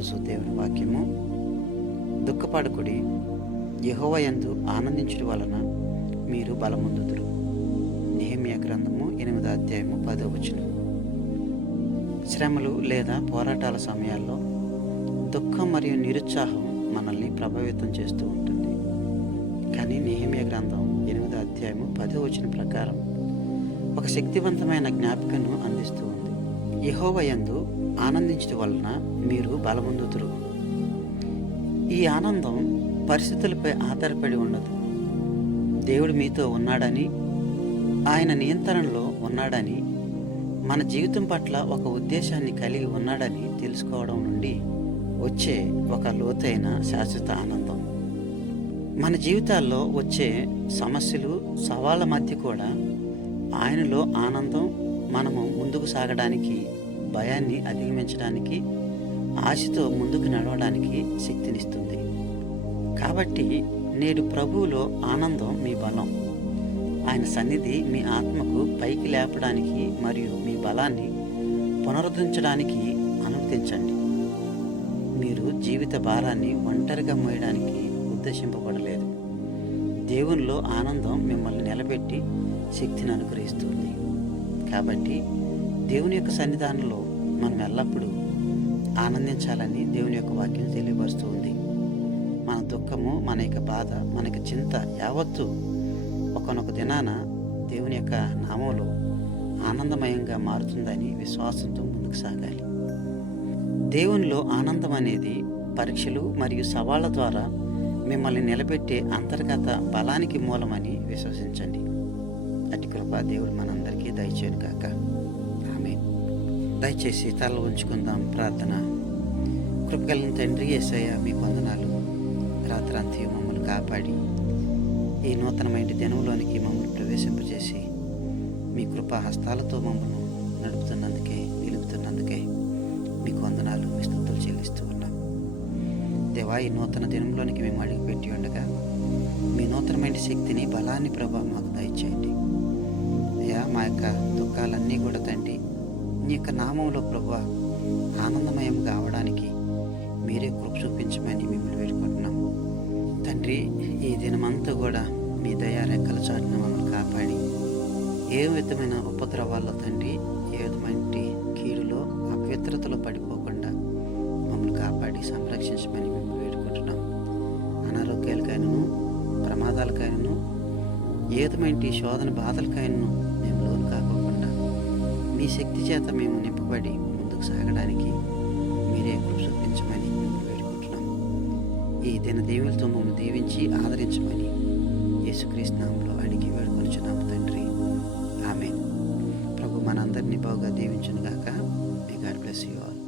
ఈరోజు దేవుని వాక్యము, దుఃఖపడకుడి, యెహోవా యందు ఆనందించుట వలన మీరు బలమొందుదురు. నెహెమ్యా గ్రంథము 8వ అధ్యాయము 10వ వచనం. శ్రమలు లేదా పోరాటాల సమయాల్లో దుఃఖం మరియు నిరుత్సాహం మనల్ని ప్రభావితం చేస్తూ ఉంటుంది. కానీ నెహెమ్యా గ్రంథం 8వ అధ్యాయము 10వ వచనం ప్రకారం ఒక శక్తివంతమైన జ్ఞాపికను అందిస్తూ ఉంది. యెహోవా యందు ఆనందించుట వలన మీరు బలమొందుదురు. ఈ ఆనందం పరిస్థితులపై ఆధారపడి ఉండదు. దేవుడు మీతో ఉన్నాడని, ఆయన నియంత్రణలో ఉన్నాడని, మన జీవితం పట్ల ఒక ఉద్దేశాన్ని కలిగి ఉన్నాడని తెలుసుకోవడం నుండి వచ్చే ఒక లోతైన శాశ్వత ఆనందం. మన జీవితాల్లో వచ్చే సమస్యలు, సవాళ్ళ మధ్య కూడా ఆయనలో ఆనందం మనము ముందుకు సాగడానికి, భయాన్ని అధిగమించడానికి, ఆశతో ముందుకు నడవడానికి శక్తినిస్తుంది. కాబట్టి నేడు ప్రభువులో ఆనందం మీ బలం. ఆయన సన్నిధి మీ ఆత్మకు పైకి లేపడానికి మరియు మీ బలాన్ని పునరుద్ధరించడానికి అనుమతించండి. మీరు జీవిత భారాన్ని ఒంటరిగా మోయడానికి ఉద్దేశింపబడలేదు. దేవునిలో ఆనందం మిమ్మల్ని నిలబెట్టి శక్తిని అనుగ్రహిస్తుంది. కాబట్టి దేవుని యొక్క సన్నిధానంలో మనం ఎల్లప్పుడూ ఆనందించాలని దేవుని యొక్క వాక్యం తెలియపరుస్తూ ఉంది. మన దుఃఖము, మన యొక్క బాధ, మనకి చింత యావత్తు ఒకనొక దినాన దేవుని యొక్క నామంలో ఆనందమయంగా మారుతుందని విశ్వాసంతో ముందుకు సాగాలి. దేవునిలో ఆనందం అనేది పరీక్షలు మరియు సవాళ్ల ద్వారా మిమ్మల్ని నిలబెట్టే అంతర్గత బలానికి మూలమని విశ్వసించండి. అట్టి కృప దేవుడు మనందరికీ దయచేయను గాక. ఆమేన్. దయచేసి తలలు ఉంచుకుందాం. ప్రార్థన. కృపగలిగిన తండ్రి యేసయ్య, మీకు వందనాలు. రాత్రంతా మమ్మల్ని కాపాడి ఈ నూతనమైన దినంలోనికి మమ్మల్ని ప్రవేశింపజేసి మీ కృపా హస్తాలతో మమ్మల్ని నడుపుతున్నందుకే, నిలుపుతున్నందుకే మీకు వందనాలు, స్తుతులు చెల్లిస్తూ ఉన్నాం. దేవా, ఈ నూతన దినంలోనికి మేము అడుగుపెట్టి ఉండగా మీ నూతనమైన శక్తిని, బలాన్ని ప్రభా మాకు దయచేయండి. అయ్యా, మా యొక్క దుఃఖాలన్నీ కూడా తండ్రి నీ యొక్క నామంలో ప్రభా ఆనందమయం కావడానికి మీరే కృప చూపించమని మిమ్మల్ని వేడుకుంటున్నాం. తండ్రి, ఈ దినమంతా కూడా మీ దయా రెక్కల చాటున మమ్మల్ని కాపాడి ఏ విధమైన ఉపద్రవాల్లో తండ్రి, ఏ విధమైన కీడులో, అపవిత్రతలో పడిపోకుండా మమ్మల్ని కాపాడి సంరక్షించమని మేము వేడుకుంటున్నాం. అనారోగ్యాలకైనను, ప్రమాదాలకైనను, ఏ విధమైన శోధన బాధలకైనను మేము లోను కాకోకుండా మీ శక్తి చేత మేము నింపబడి ముందుకు సాగడానికి మీరే కృప చూపించమని మేము వేడుకుంటున్నాం. ఈ దిన దీవులతో మమ్మల్ని దీవించి ఆదరించమని యేసుక్రీస్తు నామములో అడిగి వేడుకొనుచున్నాము తండ్రి. ఆమేన్. ప్రభు మనందరినీ బాగా దీవించును గాక. May God bless you all.